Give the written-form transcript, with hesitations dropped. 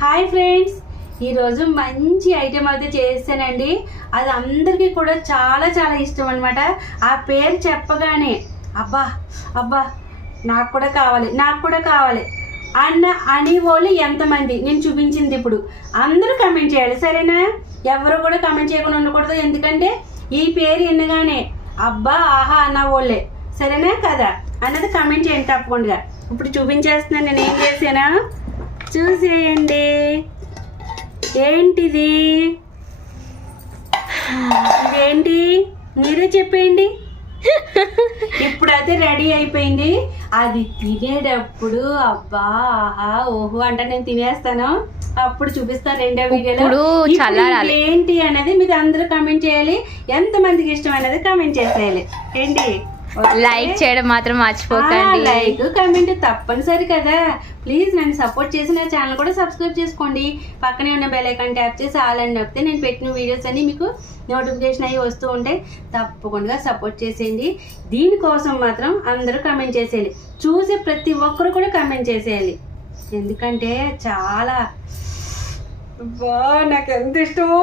Hi friends, ఈరోజు మంచి item అయితే చేస్తానండి. అది అందరికీ కూడా చాలా చాలా ఇష్టం అనమాట. ఆ పేరు చెప్పగానే అబ్బా అబ్బా నాకు కూడా కావాలి, నాకు కూడా కావాలి అని వాళ్ళు ఎంతమంది నేను చూపించింది ఇప్పుడు అందరూ కమెంట్ చేయాలి, సరేనా? ఎవరు కూడా కమెంట్ చేయకుండా ఉండకూడదు, ఎందుకంటే ఈ పేరు ఎన్నగానే అబ్బా ఆహా అన్న వాళ్ళే, సరేనా కదా అన్నది కమెంట్ చేయండి తప్పకుండా. ఇప్పుడు చూపించేస్తున్నాను నేను ఏం చేసానా, చూసేయండి. ఏంటిది, ఇదేంటి మీరే చెప్పేయండి. ఇప్పుడైతే రెడీ అయిపోయింది. అది తినేటప్పుడు అబ్బా ఆహా ఓహో అంటే నేను తినేస్తాను, అప్పుడు చూపిస్తాను రెండో వీడియోలో. ఏంటి అనేది మీరు అందరూ కమెంట్ చేయాలి, ఎంతమందికి ఇష్టం అనేది కమెంట్ చేసేయాలి. ఏంటి లైక్ చేయడం మాత్రం మర్చిపోకండి. లైక్ కమెంట్ తప్పనిసరి కదా. ప్లీజ్ నన్ను సపోర్ట్ చేసి నా ఛానల్ కూడా సబ్స్క్రైబ్ చేసుకోండి. పక్కనే ఉన్న బెల్ ఐకాన్ ట్యాప్ చేసి ఆల్ అని నొక్కితే నేను పెట్టిన వీడియోస్ అన్ని మీకు నోటిఫికేషన్ అయ్యి వస్తూ ఉంటాయి. తప్పకుండా సపోర్ట్ చేసేయండి. దీనికోసం మాత్రం అందరూ కమెంట్ చేసేయాలి, చూసి ప్రతి ఒక్కరు కూడా కమెంట్ చేసేయాలి. ఎందుకంటే చాలా నాకు ఎంత ఇష్టమో.